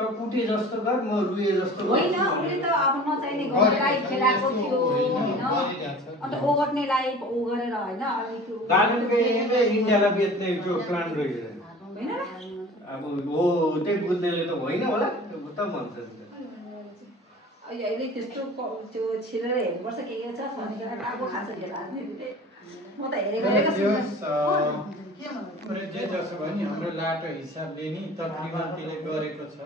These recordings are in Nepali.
त कुटे जस्तो गर म रुए जस्तो होइन उले त अब नचाहिने गर्नलाई खेलाएको थियो हैन अन्त ओगट्नेलाई ओ गरेर हैन अनि त्यो दार्जिलिङले इन्डियालाई बेच्ने त्यो प्लान रहेछ हैन अब हो त्यही बुझ्नेले त होइन होला त भन्छ अहिले त्यस्तो त्यो छिरेर हेर्नुपर्छ के छ भनेर आगो खान्छ होला म त हेरेको जे जसो भयो नि हाम्रो लाटो हिसाबले नि तकरिबन त्यसले गरेको छ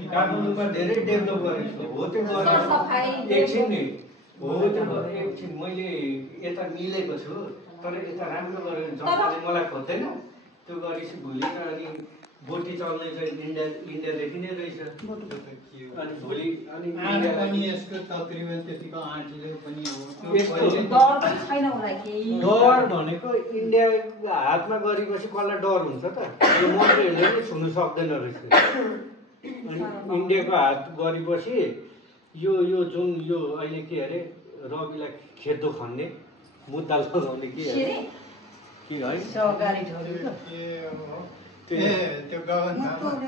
काठमाडौँमा धेरै डेभलप गरेको हो त्यो एकछिन नि हो त्यो एकछिन मैले यता मिलेको छु तर यता राम्रो गरेर जनताले मलाई खोज्दैन त्यो गरेपछि भोलि अनि बोटी चल्ने चाहिँ इन्डियादेखि नै रहेछ अनि भोलि अनि पनि यसको तकरिबन त्यतिको आँटिलो पनि हो डर भनेको इन्डियाको हातमा गरेपछि कसलाई डर हुन्छ त यो मन्त्रीहरूले पनि छुनु सक्दैन रहेछ अनि इन्डियाको हात गरेपछि यो जुन यो अहिले के अरे रविलाई खेद्दो खन्ने मुद्दा लगाउने के है त्यो गगन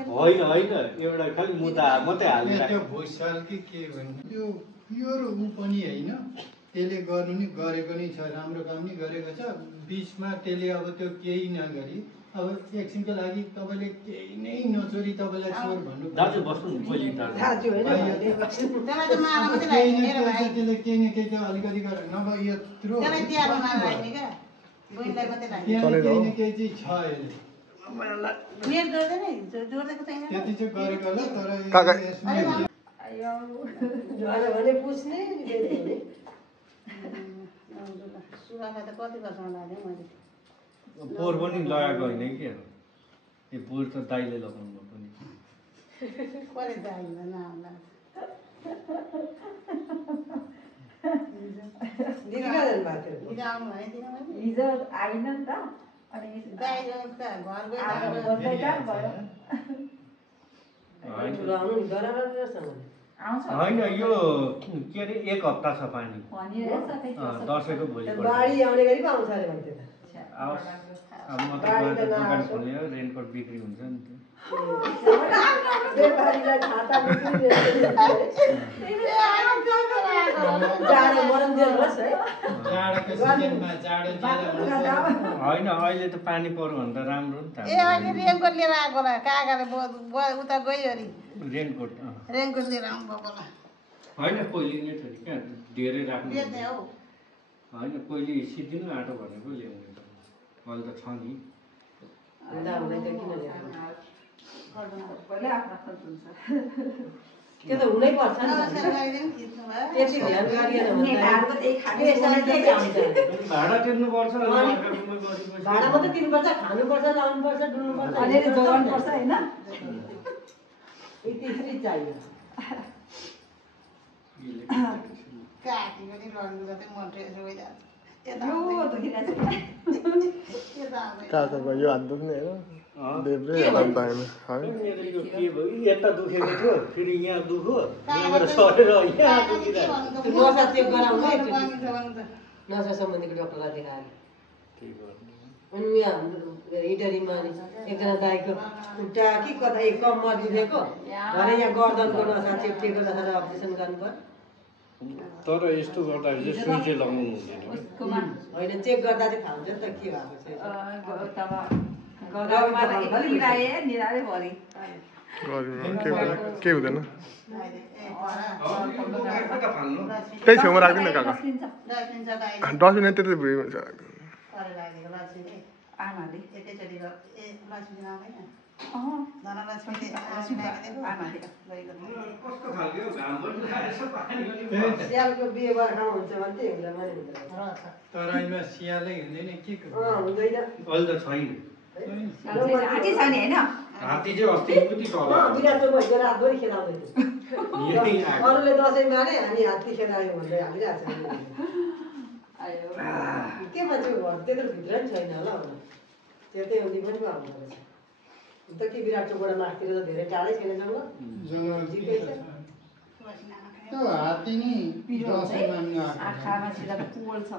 होइन एउटा खालि मुद्दा मात्रै हाल्ने त्यो भुइँचाल कि के भन्ने यो प्योर ऊ पनि होइन त्यसले गर्नु नि गरेको नि छ राम्रो काम नि गरेको छ बिचमा त्यसले अब त्यो केही नगरी अब एकछिनको लागि तपाईँले केही नै नचोरी तपाईँलाई चोर भन्नु दाजु बस्नु नि पहिले त्यसले केही न केही त अलिकति नभए यत्रो केही न केही चाहिँ छ त्यति चाहिँ गरेको होला तर भने पुछ्ने पोहोर पनि लगाएको होइन कि यो पोहोर त दाइले लगाउनु पनि हिजो आइन नि त अनि होइन यो के अरे 1 हप्ता छ पानी दसैँको भोलि बाढी आउने गरी पो आउँछ अरे भन्थे त आओस् अब म त दोकान खोल्यो रेनकोट बिक्री हुन्छ नि व्यापारीलाई खाता बिक्री होइन अहिले त पानी पर्यो भने त राम्रो नि त रेनकोट लिएर आएको होला काकाले उता गयो अरे रेनकोट लिएर आउनुभएको होला होइन कोइली नै थियो नि कहाँ धेरै राख्नु होइन कोइली सिद्धिनु आँटो भनेको ल्याउने त अहिले त छ नि त्यो त हुनै पर्छ नि त्यति ध्यान गरिएन भाडा तिर्नुपर्छ भाडा मात्रै तिर्नुपर्छ खानुपर्छ लाउनुपर्छ डुल्नुपर्छ जोगाउनुपर्छ होइन त्यसरी चाहियो काकाको यो हात दुख्ने होइन देब्रे हात पाएन यता दुखेको थियो फेरि यहाँ दुख्यो यहाँबाट सरेर यहाँ दुखिरहेको नसा चेक गराउनु नसा सम्बन्धीको डक्टरलाई देखाएर अनि यहाँ हाम्रो हिटरीमा एकजना दाइको खुट्टा कि कता कम्मर दुखेको भने यहाँ गर्दनको नसा चेप्टिएको नसा अपरेसन गर्नु पर्यो तर यस्तो गर्दा चाहिँ सुइचे लगाउनु हुँदैन होइन चेक गर्दा चाहिँ थाहा हुन्छ नि त के भएको के हुँदैन त्यही छेउमा राख्दैन काका डस्टबिन त्यतै भुइँमा छ स्यालको बिहे भएर ठाउँ हुन्छ भने त्यही हुन्छ मैले तराईमा सियालै हुँदैन के हुँदैन अहिले त छैन हात्ती छैन होइन हात्ती चाहिँ अस्ति कति तल बिराटो भइसक्यो रातभरि खेलाउँदै अरूले दसैँ माने हामी हात्ती खेलायो भन्दै हालिरहेको छ के मान्छे घर त्यत्रो भित्र पनि छैन होला त्यतै आउने पनि आउनु पर्छ त के विराट चोकबाट माथतिर त धेरै टाढै छैन जङ्गल जिकै छ त्यो हात्ती नि आँखामा सिधा पोल छ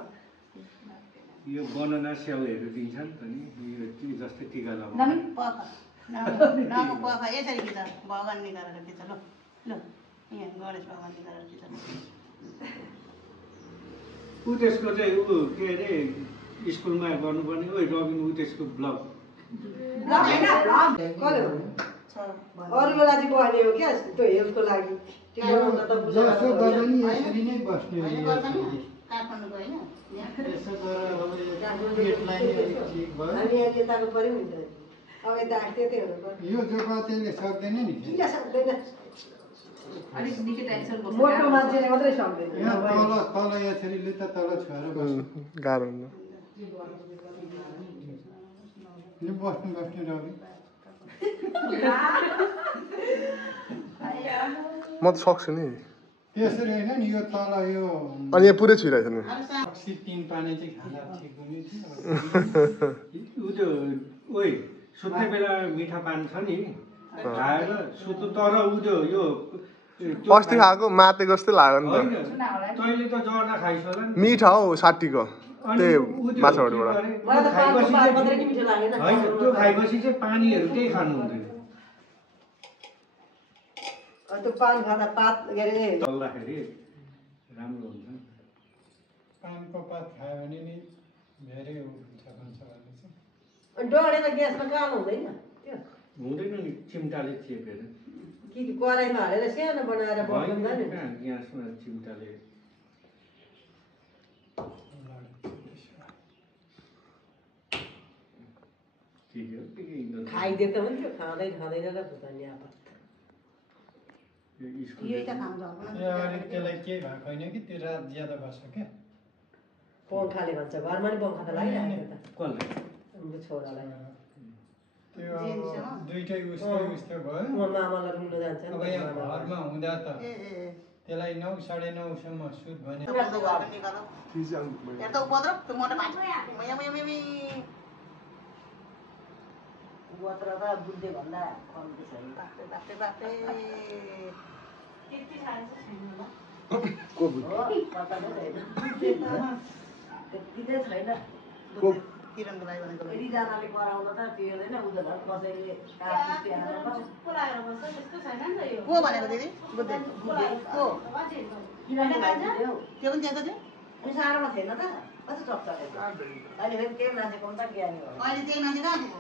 यो बनाना स्याउहरू दिन्छ नि त नि यो जस्तै टिका लगाउनु नाम पख यसरी खिच भगवान निकालेर खिच ल ल यहाँ गणेश भगवान निकालेर खिच ऊ त्यसको चाहिँ ऊ के अरे स्कुलमा गर्नुपर्ने ओ रबिन ऊ त्यसको ब्लग अरू बेला चाहिँ बस्ने हो क्या त्यो हेल्थको लागि जसो गर्दा नि यसरी नै बस्ने काठमाडौँको होइन यसो गरेर अब पेटलाई नै अलिक ठिक भयो हामी यहाँ यताको पऱ्यो नि त अब यता त्यतै हुनु पर्यो यो जोगातेले सक्दैन नि किन सक्दैन अलिक निकै टेन्सन बस्छ मोटो मान्छेले मात्रै सक्दैन यहाँ तल यसरी लुता तल छोएर बस्नु गाह्रो हुन्छ यो बस्नु रवि म त सक्छु नि त्यसरी होइन नि यो तल यो अनि यहाँ पुरै छुइरहेछ नि अक्सी 3 पानी चाहिँ खाँदा ठिक हुने थियो ऊ त्यो ओइ सुत्ने बेला मिठा पान छ नि खाएर सुत्नु तर ऊ त्यो यो अस्ति खाएको मातेको जस्तै लाग्यो नि होइन तैँले त जर्ना खाइस् होला नि मिठा हौ 60 को त्यही माछाहरूबाट होइन त्यो खाएपछि चाहिँ पानीहरू केही खानु हुँदैन त्यो पान खाँदा पात के अरे चल्दाखेरि राम्रो हुन्छ पानको पात खायो भने नि धेरै हुन्छ भन्छ डढेर ग्यासमा कालो हुँदैन त्यो हुँदैन नि चिम्टाले चेपेर कि कराईमा हालेर सानो बनाएर बनाउँदा नि ग्यासमा चिम्टाले खाइदिए त हुन्थ्यो खाँदैन र भुतानी आपत यही त खान्छ अरे त्यसलाई केही भएको होइन कि त्यो रात ज्यादा बस्छ क्या पङ्खाले भन्छ घरमा नि पङ्खा त लागिरहेको त कसले उनको छोरालाई त्यो दुइटै उस्तो भयो म मामालाई रुम्न जान्छ अब यहाँ घरमा हुँदा त त्यसलाई 9 9:30 सम्म सुत भने यता उपद्रव त्यो मोटो मान्छे उपद्रव त बुद्धि भन्दा कम्ती छ बाप्रे बाप्रे को बुद्धि त्यति चाहिँ छैन किरणको भाइ भनेको यतिजनाले कराउन त तिर्दैन उनीहरू कसैले को भनेको दिदी बुद्धि को त्यो पनि त्यहाँ थियो अनि साह्रोमा थिएन त कति चक्छ अहिले फेरि केही मान्छे कम त ज्ञानी हो अहिले त्यही मान्छे कहाँ थियो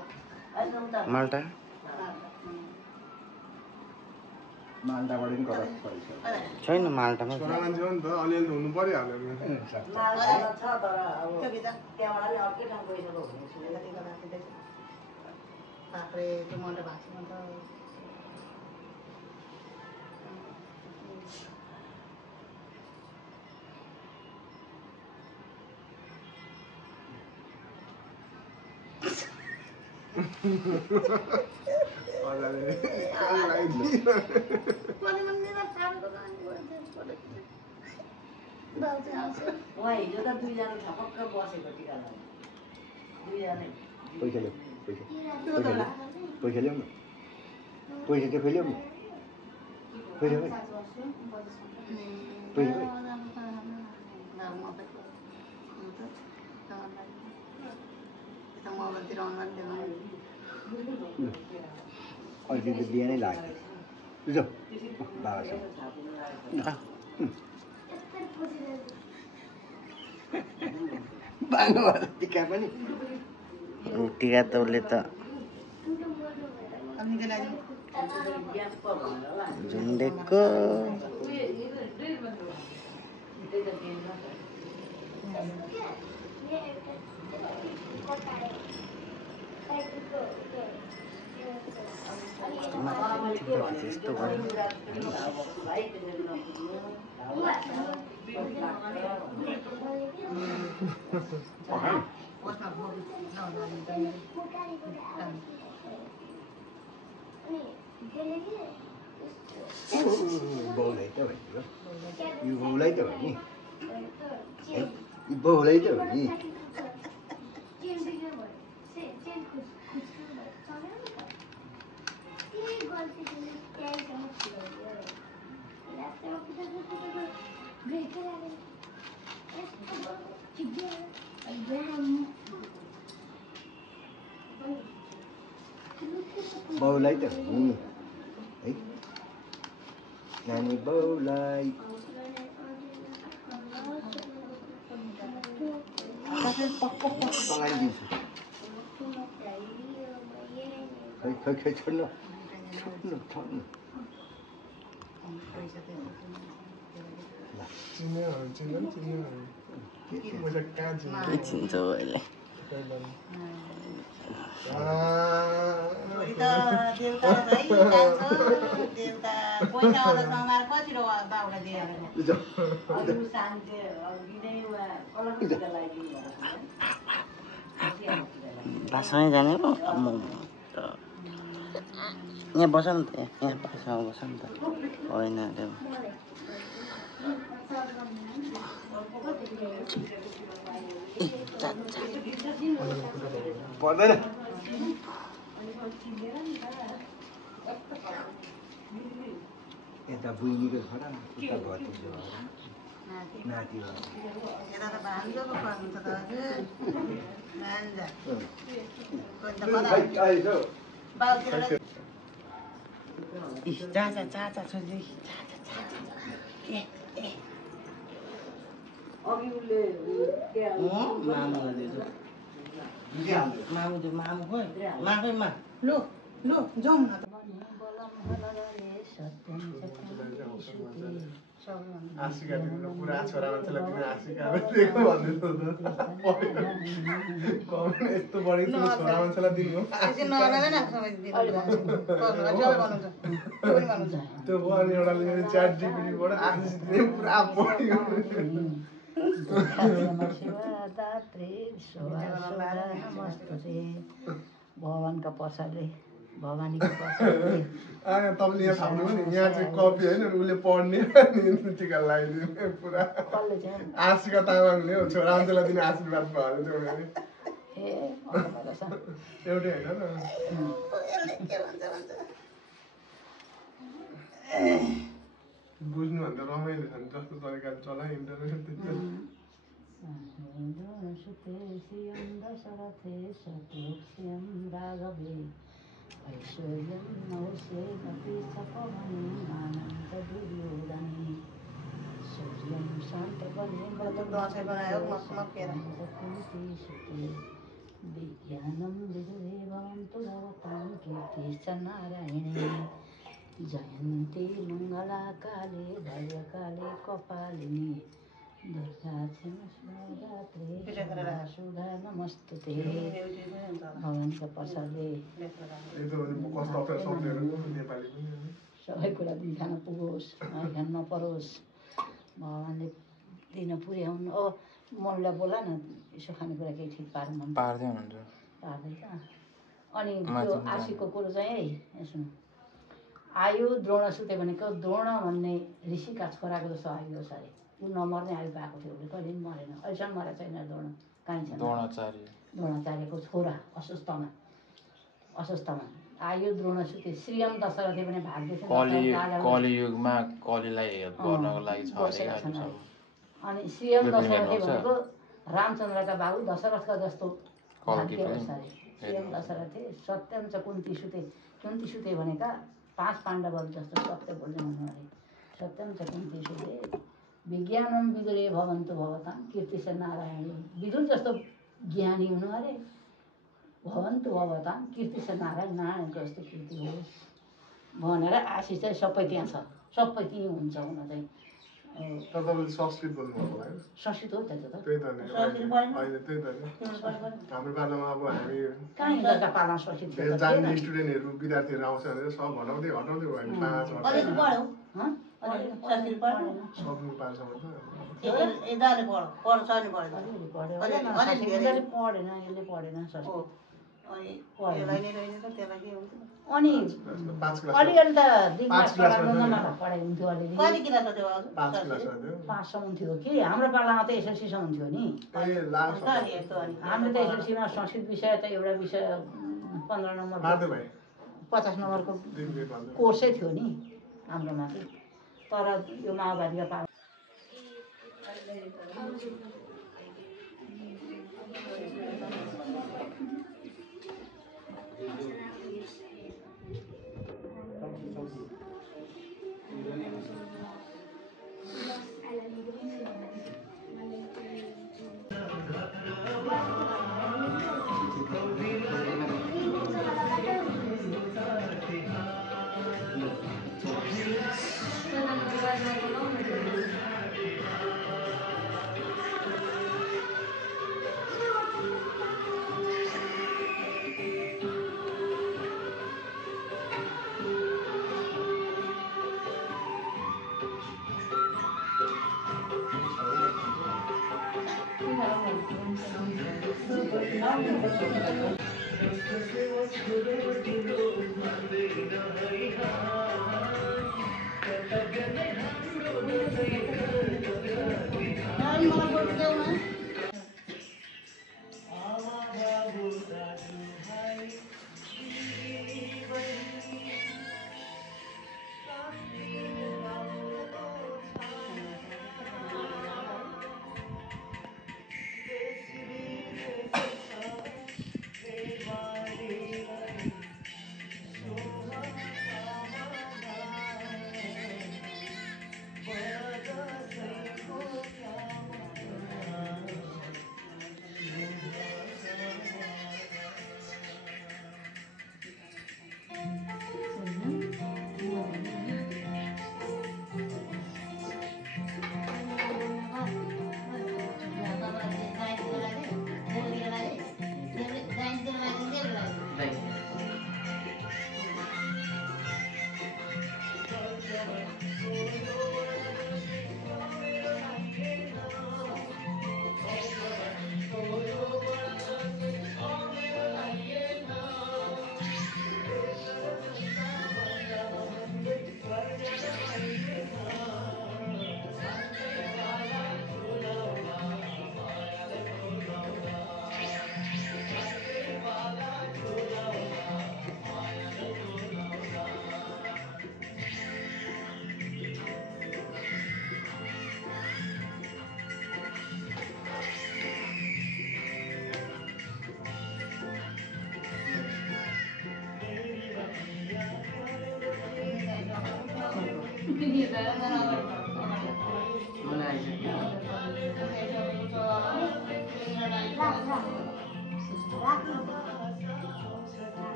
माल्टा माल्टाबाट नि गराएको छैन माल्टामा छोरा मान्छे हो नि त अलिअलि हुनु परिहाल्यो नि मालदा छ तर अब त्यहाँबाट नि अर्कै ठाउँ गइसक्यो भने सुनेको बाप्रे त्यो मोटो भएको छ उहाँ हिजो त दुईजना ठपक्क बसेको टिका लगाएर दुईजनै पैसा ल्याऊ पैसा ल्याऊ न पैसा त्यो ल्याऊ न पैसा मोबाइलतिर अनलाइन अहिले त बिहानै लाग्यो बुझ्यौ बाबासँग बाङ्गो टिका पनि टिका त उसले त झुन्डेको यस्तो बाउलाई त भयो यो बाउलाई त भयो नि यो बाउलाई त भयो नि बाउलाई त हुनु है नानी बाउलाई पगाइदिन्छु खै छोड्नु चिन्छौ अहिले बासमै जाने हो यहाँ बस न त यहाँ बासमा बस नि त होइन पर्दैन यता बुइनीको छोरा उता भतिजो नाति मामु खोइ माफैमा लु जाउँ न पुरा छोरा मान्छेलाई किन आशिका दिएको भन्दैछ यस्तो बढी छोरा मान्छेलाई दिनु त्यो भयो अनि एउटाले च्याट जिपिटीबाट आशिष दिने पुरा बढ्यो भगवानका प्रसादले भवानीको प्रसादले तपाईँले यहाँ थाप्नु नि यहाँ चाहिँ कपी होइन उसले पढ्ने टिका लगाइदिने पुरा आशिका तामाङले हो छोरा मान्छेलाई दिने आशीर्वाद भयो एउटै होइन बुझ्नुभन्दा रमाइलो छ नि जस्तो तरिकाले चलायो इन्टरनेट जयन्ती मङ्गला काले भद्रकाले कपालिनी दुर्गा सुधा नमस्तुते भगवानका प्रसादले सबै कुरा दिखान पुगोस् नखान नपरोस् भगवानले दिन पुर्याउनु मनलाई बोला न यसो खानेकुरा केही ठिक पार्नु पार्दै हुनुहुन्छ पार्दैछ अनि त्यो आशिकको कुरो चाहिँ है यसो आयु द्रोण सुते भनेको द्रोण भन्ने ऋषिका छोराको जस्तो आयु हो सारे ऊ नमर्ने आयु पाएको थियो उसले कहिले पनि मरेन अहिलेसम्म मरेको छैन द्रोण कहीँ छैन द्रोणाचार्यको छोरा अस्वस्थमा आयु द्रोण सुते श्रीयम दशरथले पनि भाग्य कलियुगमा कलिलाई हेल्प गर्नको लागि छ अनि श्रीयम दशरथले भनेको रामचन्द्रका बाबु दशरथका जस्तो भाग्य हो सारे श्रीयम दशरथले सत्यम च कुन्ती सुते भनेका 5 पाण्डवहरू जस्तो सत्य बोल्ने हुनु अरे सत्यम च कुन्ती सुते विज्ञानम विदुरे भवन्तु भवतां कीर्ति से नारायणी विदुर जस्तो ज्ञानी हुनु अरे भवन्तु भवतां कीर्ति से नारायणको जस्तो कीर्ति होस् भनेर आशिष चाहिँ सबै त्यहाँ छ सबै त्यहीँ हुन्छ हुन चाहिँ संस्कृत बोल्नुभएको होला संस्कृत हो त्यही त त्यही त हाम्रो पालामा अब हामी पाला संस्कृत जान्ने स्टुडेन्टहरू विद्यार्थीहरू आउँछ भने सब हटाउँदै भयो हामी 5 अनि अलिअलि त पढाइ हुन्थ्यो अलिअलि 5 क्लास 5सम्म थियो कि हाम्रो पालामा त एसएलसीसम्म थियो नि हाम्रो त एसएलसीमा संस्कृत विषय त एउटा विषय 15 नम्बर 50 नम्बरको कोर्सै थियो नि हाम्रोमा चाहिँ तर यो माओवादीका पाला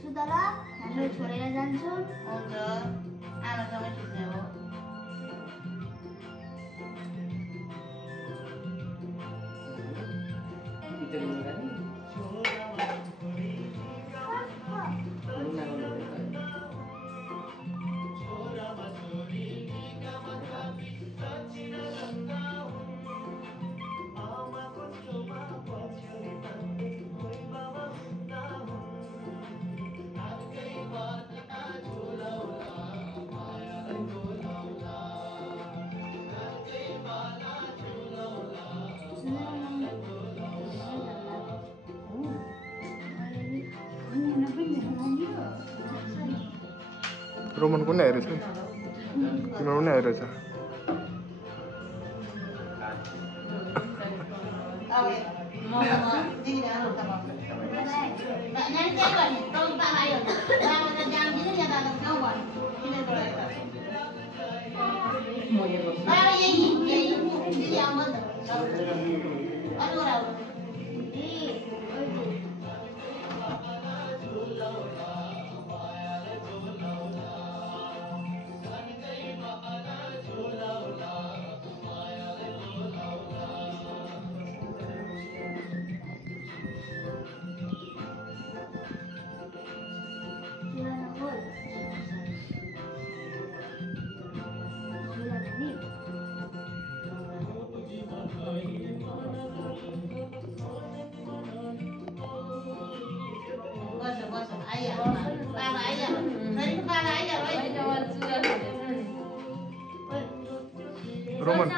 सुतला हामी छोडेर जान्छौँ हुन्छ आमासँगै सुत्ने हो रोमन कुन हेरेछ तिम्रो पनि हेरेछ रोमन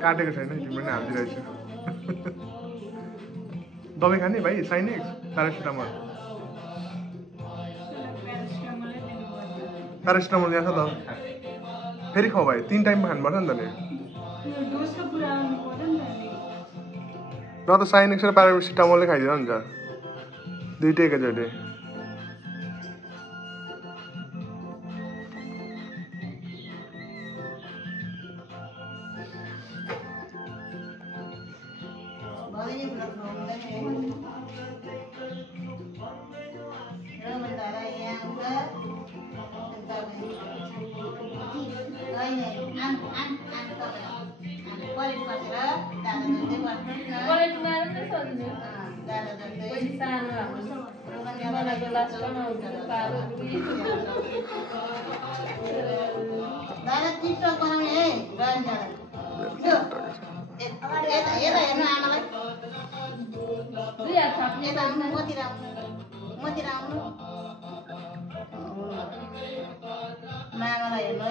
काटेको छैन तिम्रो पनि हालिदिइरहेछ दबाई खाने भाइ साइनेक्स प्यारासिटामल प्यारासिटामल यहाँ छ त फेरि खाऊ भाइ 3 टाइममा खानुपर्छ नि त नि न त साइनेक्स र प्यारासिटामलले खाइदिँदा हुन्छ दुइटै एकैचोटि दादा टिकटक बनाउने है यता हेर्नु आमालाई यता आउनु मतिर आउनु मामालाई हेर्नु है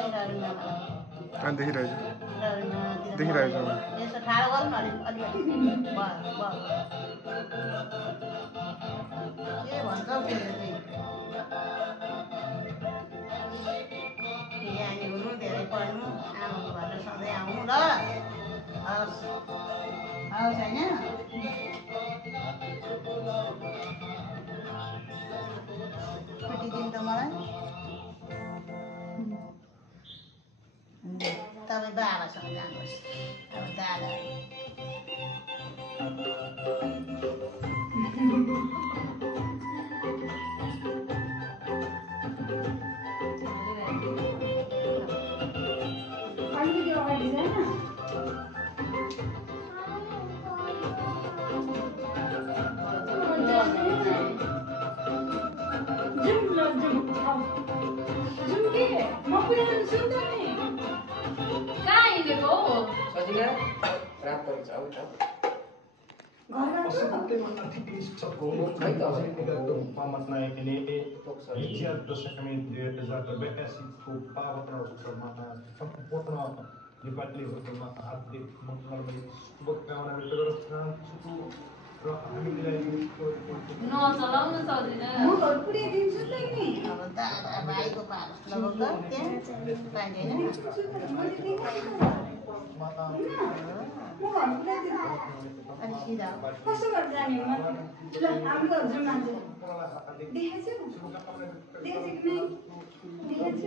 देखिरहेछ यसो ठाडो गर्नु अलिकति के भन्छ ज्ञानी हुनु धेरै पढ्नु आमाको घर सधैँ आउनु ल हवस् होइन छुट्टी दिनु त मलाई तपाईँ बाबासँग जानुहोस् अब दादा अलिकति अगाडि जान जुम के म पुऱ्याउनु सुन्द नि कहाँ हिँडेको हो सजिला रात पर्छ आउ Muhammad naik ini hijab dosa kami dia terzakat BSI kupa water mana sempurna dibanding dengan hati mengalami sebuah kawan yang terus नचलाउनु सक्दिन म घर पुऱ्याइदिन्छु नि अब दादा भाइको पास लगाउँदा त्यहाँ पाइँदैन म घर पुऱ्याइदिन्छु अनि सिधा कसो गरेर जाने म ल हाम्रो घर जाउँ मान्छे देखेछ देखेछ कि नै देखेछ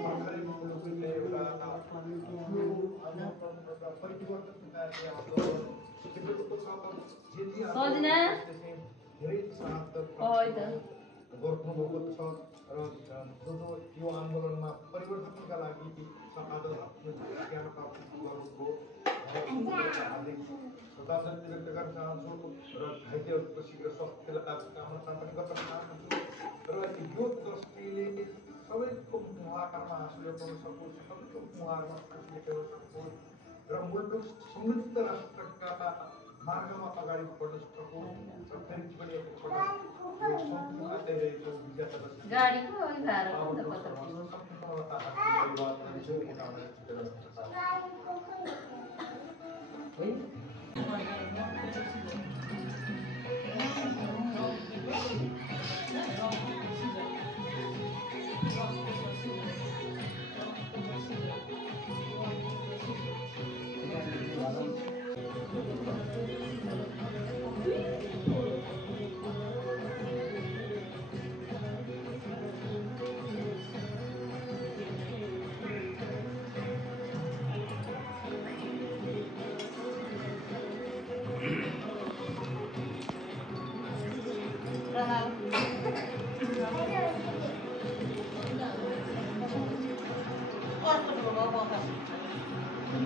सजिना ओइ त गर्नुभएको छ र जो यो आन्दोलनमा परिवर्तनका लागि समाजको गर्नुभयो श्रद्धाञ्जली व्यक्त गर्न चाहन्छु र घाइतेहरूको शीघ्र स्वास्थ्य लाभको कामना पनि गर्न चाहन्छु र यो दृष्टिले सबैको मुहारमा आँसु ल्याउन सकोस् सबैको मुहारमा आँसु ल्याउन सकोस् र मुलुक समृद्ध राष्ट्रका मार्गमा अगाडि बढ्न सकोस् र फेरि पनि गाडीको घर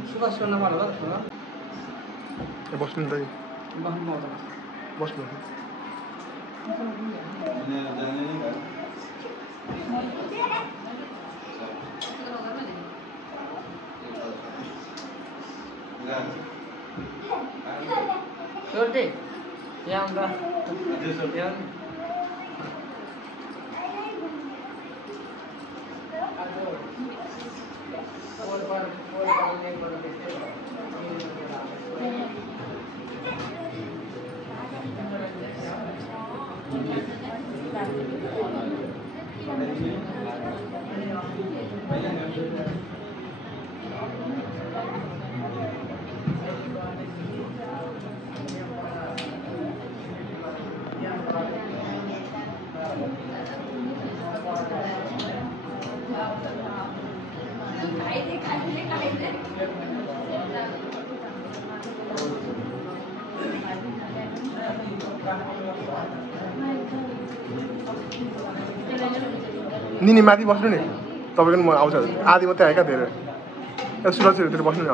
सुभाष गर्न भन्नु भयो बस्नु नि बस्नु छोड दे यहाँ आउँदा निनी माथि बस्नु नि तपाईको म आउँछ आधी मात्रै आयो क्या धेरै सुरक्षिततिर बस्नु नि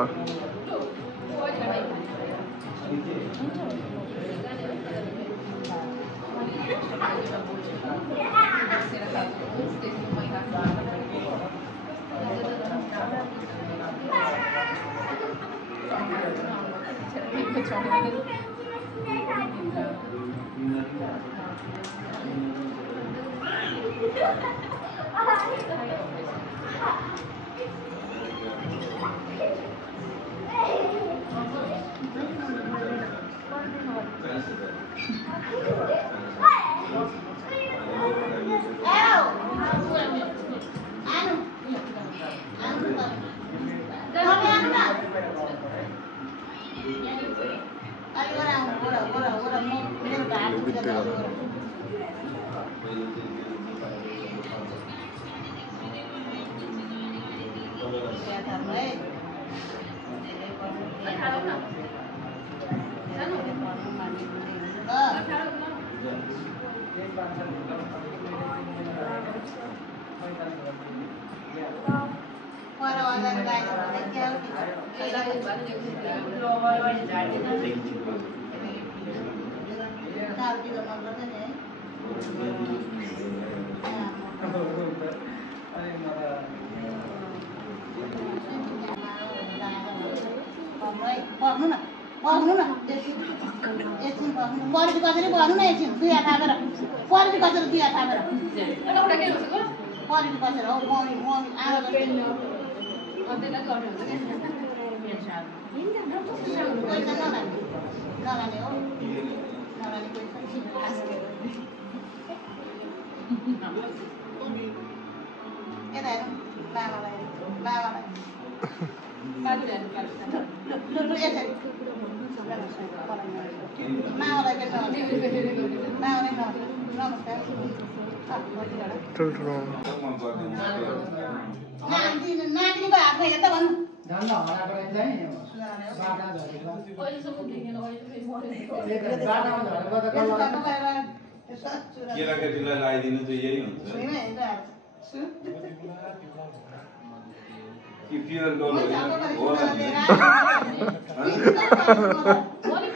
केटाकेटीलाई लगाइदिनु चाहिँ यही हुन्छ कि प्योर गोल्ड होला नि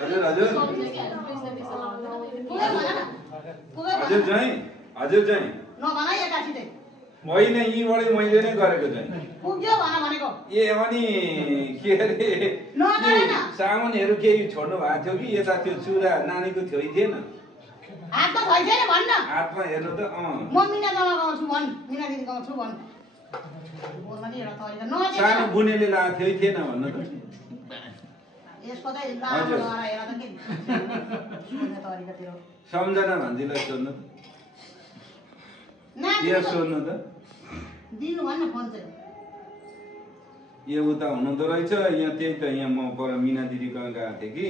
हजुर हजुर हजुर चाहिँ होइन यहीँबाटै मैले नै गरेको चाहिँ ए अनि के अरे सामानहरू केही छोड्नु भएको थियो कि यता त्यो चुरा नानीको थियो कि थिएन हातमा छैन भन्न हातमा हेर्नु त म मिना जमागाउँछु भन् मिना दिदी गाउँछु भन् बोल्न नि एउटा तरिका नजिक सानो बुनेले लगाएको थियो कि थिएन भन्नु त यसको चाहिँ लामो गरा हेर त के सोध्ने तरिका त्यो सम्झना भन्दिलाई सोध्नु त नाति के सोध्नु त दिनु भन्न फोन चाहिँ यो उता हुनुहुँदो रहेछ यहाँ त्यही त यहाँ म पर मिना दिदी कहाँ गएको थिएँ कि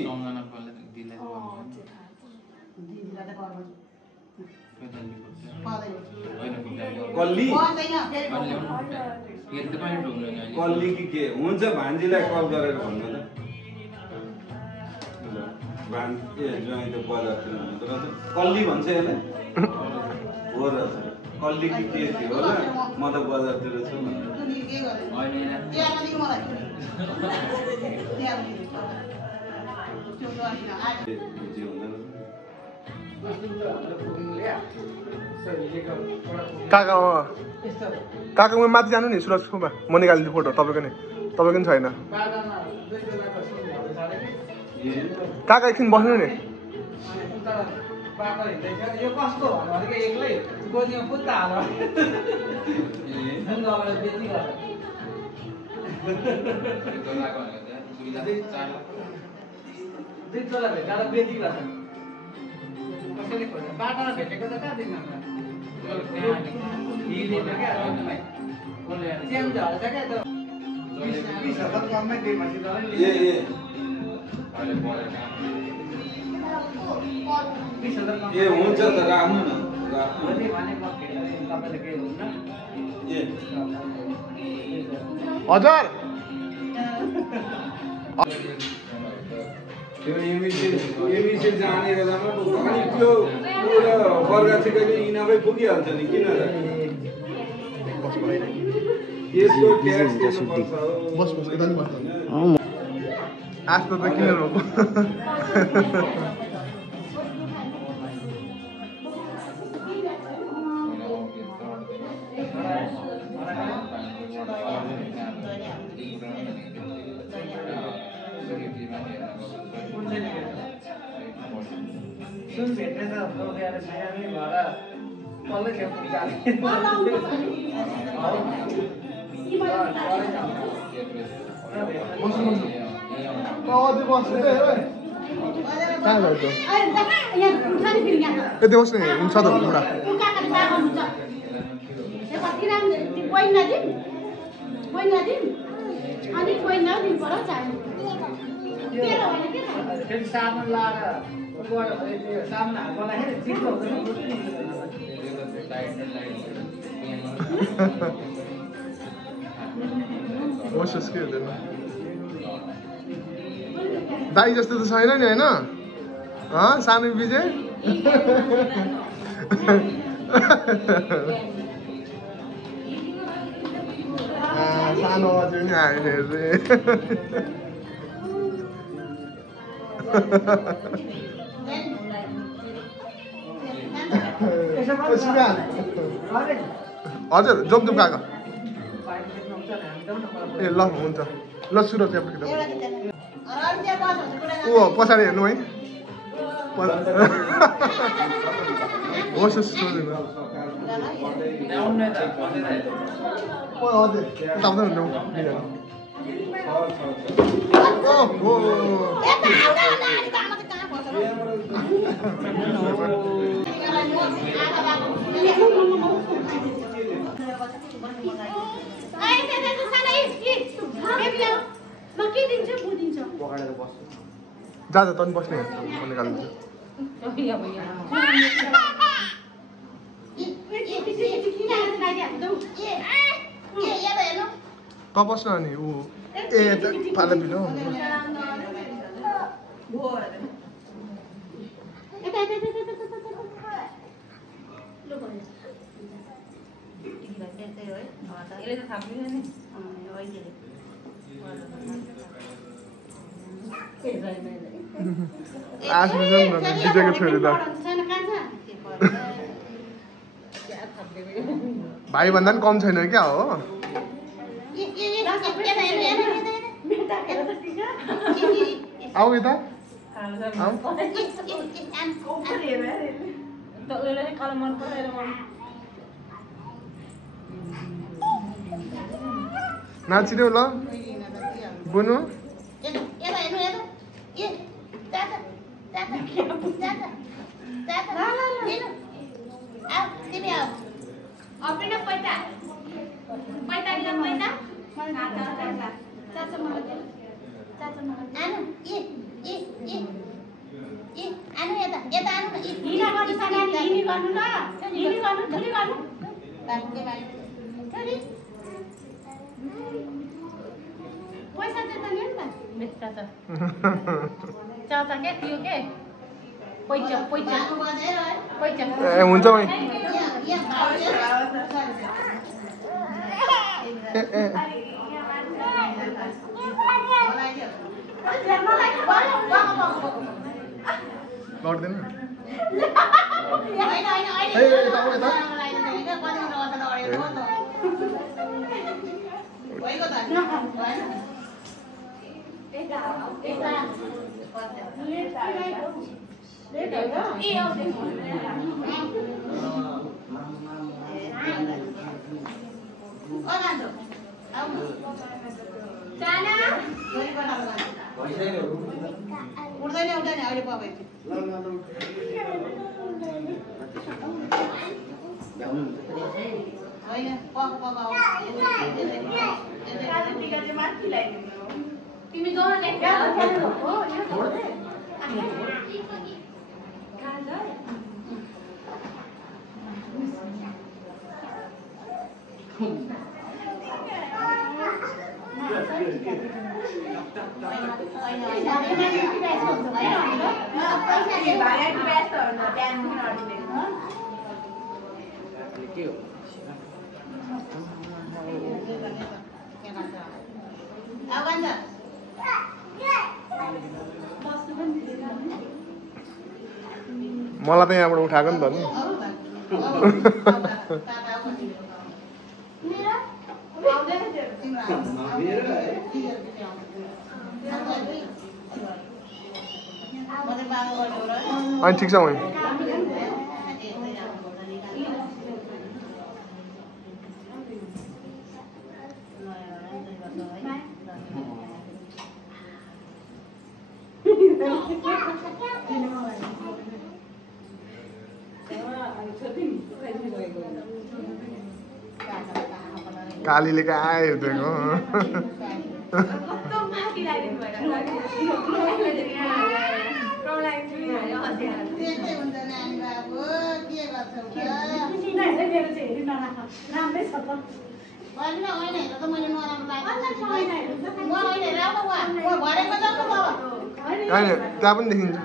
कल्ली कल्ली कि के हुन्छ भान्जीलाई कल गरेर भन्नु त भान्जी ज्वाइँ त बजारतिर हुनुहुँदो रहेछ कल्ली भन्छ यसलाई हो र कल्ली कि के थियो होला म त बजारतिर छु काका काका म माथि जानु नि सुरजकोमा म निकालिदिन्छु फोटो तपाईँको नि छैन काका एकछिन बस्नु नि यो कस्तो भनेको एक्लै गोजीमा पुत्ता हाल्नु दुई तोला भेटाएर बेची लाग्छ कसैले खोज्छ बाटामा भेटेको त कहाँ दिनु ए हुन्छ त राख्नु न हजुर त्यो एमिसी जाने बेलामा अनि त्यो बर्गाछिकैले इनामै पुगिहाल्छ नि किन यसको ट्याक्स दिनुपर्छ आफ्नो त किन रोको सुन भेट्ने त बोकेर बिरामी भएर पल्लै खेप जाने देओस् न हुन्छ त कुरा फेरि साबुन लगाएर साबुन हात बनाएर चिप्लो हुँदैन होस् के हुँदैन दाइ जस्तो त छैन नि होइन सानो विजय सानो अझै नि आयो हेर्दै हजुर जोमदुम काका ए ल हुन्छ ल सुरज ऊ पछाडि हेर्नु है होस् जा त नि बस्ने निकाल्नु त बस्न अनि ऊ ए पाला पिलो विजयको छोरी त भाइ भन्दा पनि कम छैन क्या हो आऊ यता नाचिदेऊ ल बुनु हुन्छ गर्दैन उठ्दैन उठ्दैन अहिले पकाइ होइन पकाऊ तिमी जाऊ न मलाई त यहाँबाट उठाएको नि त नि अनि ठिक छ मैले कालीले कहाँ आयो हेर्देको त्यहाँ पनि देखिन्छ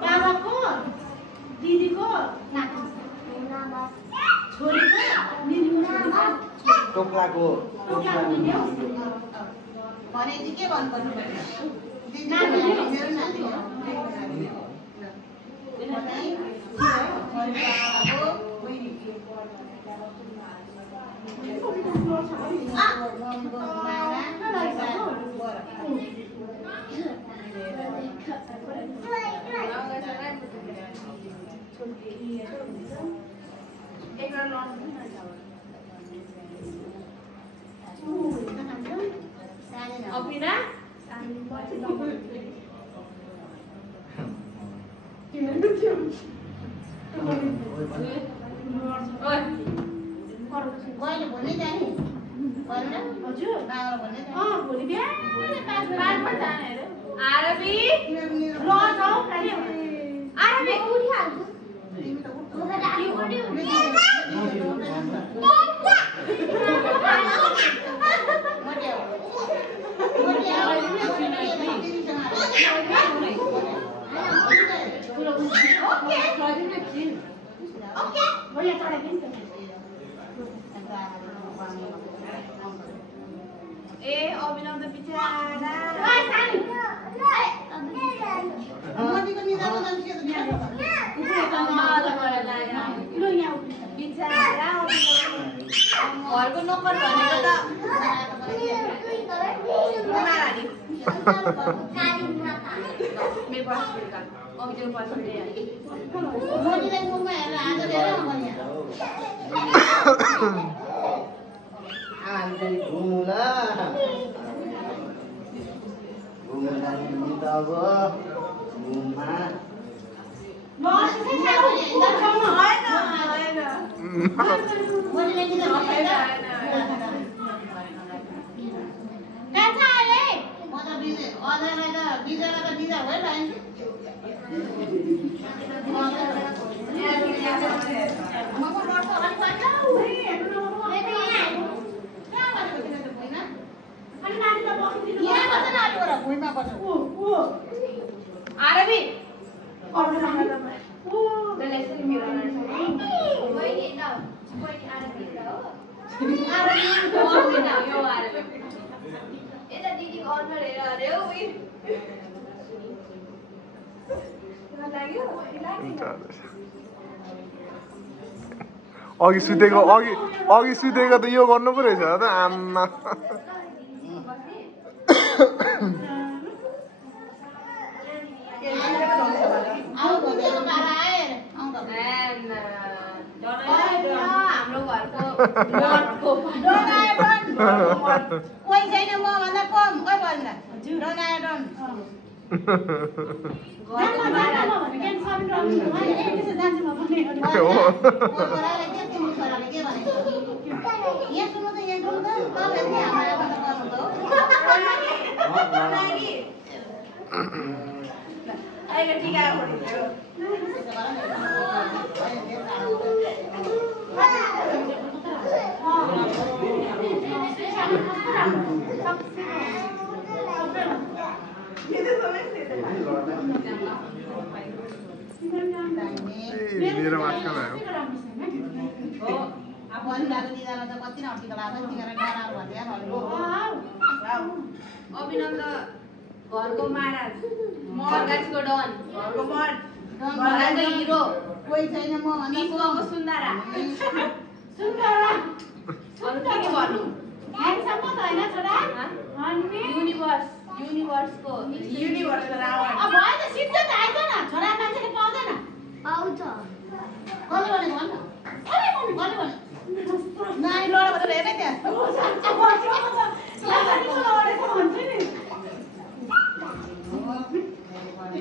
बाबाको दिदीको छोरीको टोक्लाको भने चाहिँ के भन्नुपर्छ Opina? Kau boleh jadi? Boleh? हजुर boleh? भोलि बिहान 5 बजे जाने अरे आरबी र जाऊ खाली आरबी उठिहाल्छु ए अभिनव त बिचारा घरको नोकर भनेको त मेरो पर्सपेक्ट अभिनव आरबी अघि सुतेको त यो गर्नु पो रहेछ त आम्मा कोही छैन म भन्दा कम कोही भन्छ मेरो मास्क भयो अभिनन्द घरको महाराज मर्गाछको डन घरको मर्द घरको हिरो कोही छैन म भन्दा विश्वको सुन्दरा सुन्दरा अरु के भन्नु ह्यान्डसम त हैन छोरा युनिभर्सको रावण अब भयो त सिद्ध त आइज न छोरा मान्छेले पाउँदैन आउँछ कसले भनेको भन्न अरे मम्मी कसले भने नानी लडेको त हेर्दै त्यहाँ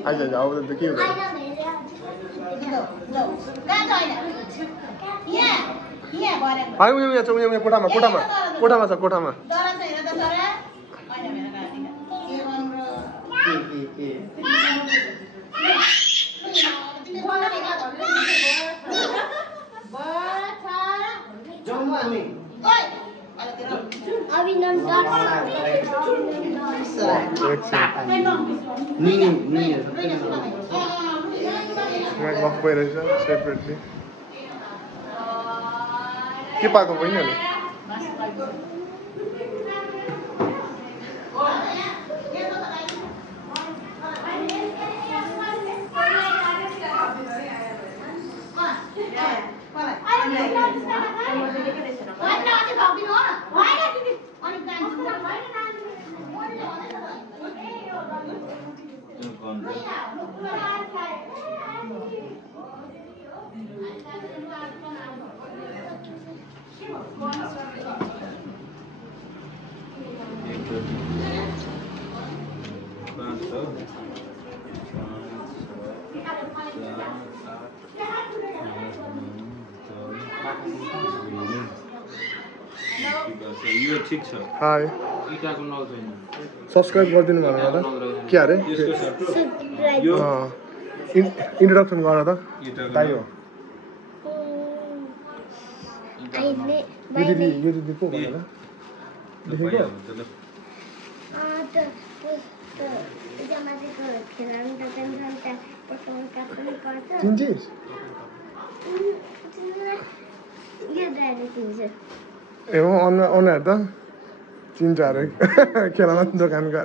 आइज अब त के हुन्छ यहाँ कोठामा छ कोठामा गफ भइरहेछ सेपरेटली के पाएको बहिनीहरूले यो ठीक छ हाय इटाको नल छैन सब्स्क्राइब गरिदिनु भएन त के अरे यो इन्ट्रोडक्सन गर त दाइ हो यो दिदी को भनेर देखेको चिन्छिस् ए हो अनुहार त चिन्छ अरे खेलामा दोकानको